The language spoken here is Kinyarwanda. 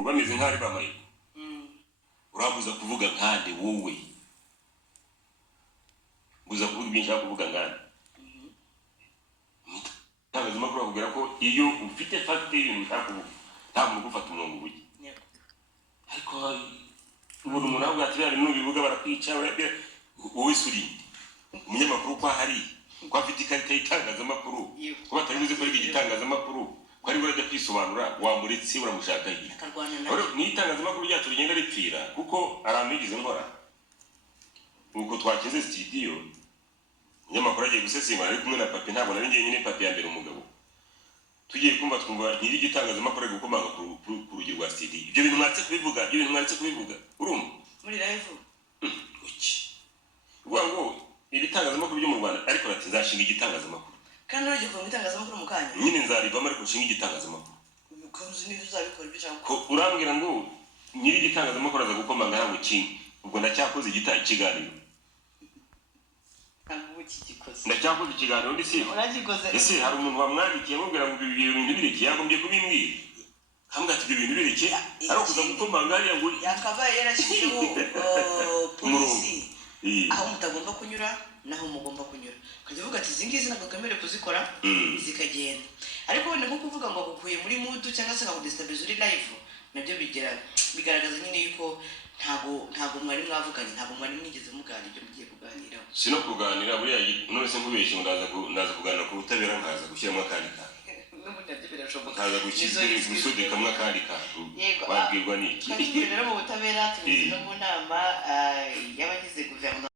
abanyamakuru bameze nk'ari bamaye urabuza kuvuga nkande wowe buza kuvuga ibyo nshaka kuvuga nkande itangazamakuru bakubwira ko iyo ufite fact y'ibintu ushaka kuvuga nta muntu ugufata umurongo ubuye ariko ubona umuntu avuga ati bya bintu bivuga barakwica wowe suri umunyamakuru kwa hari ko afite ikarita y'itangazamakuru ko bataribuze ko ari igitangazamakuru ko ari burajya kwisobanura wamuretse uramushaka iki ni itangazamakuru ryacu rigenda ripfira kuko arambigize nkora uko twakize studio umunyamakuru agiye gusesengura ari kumwe na papi ntabwo nari ngiye nyine papi ya mbere umugabo tugiye kumva twumva nyiri igitangazamakuru ari gukomanga ku rugi rwa studio ibyo bintu mwatse kubivuga urumva muri live ngo ibitangazamakuru byo mu Rwanda ariko bati nzashinga igitangazamakuru kandi urajye kuva mu itangazamakuru mu kanya nyine nzarivamo ariko nshinga igitangazamakuru ukunze n'ibyo uzabikora ibyo ko urambwira ngo nyiri igitangazamakuru aza gukomanga ntabwo kingi ubwo ndacyakoze ikiganiro ndacyakoze ikiganiro ndetse ese hari umuntu wamwandikiye amubwira ngo ibi bintu bireke yagombye kubimbwira hamwe ati ibyo bintu bireke ariko kuza gukomanga hariya ngo yakabaye yarashyizeho polisi aho mutagomba kunyura naho mugomba kunyura ukajya uvuga ati izi ngizi ntabwo kamere kuzikora zikagenda ariko wenda nko kuvuga ngo agukuye muri mudu cyangwa se akagudestabiliza uri live nabyo bigaragaza nyine yuko ntabwo mwari mwavuganye ntabwo mwari mwigeze muganira ibyo mugiye kuganiraho si no kuganira buriya none se nkubeshye ndaza kuganira ku butabera nkaza gushyiramo akandi kantu n'ubundi nabyo birashoboka nkaza gusudikamo akandi kantu wabwirwa n'iki rero mu butabera tubizi no mu nama y'abagize guverinoma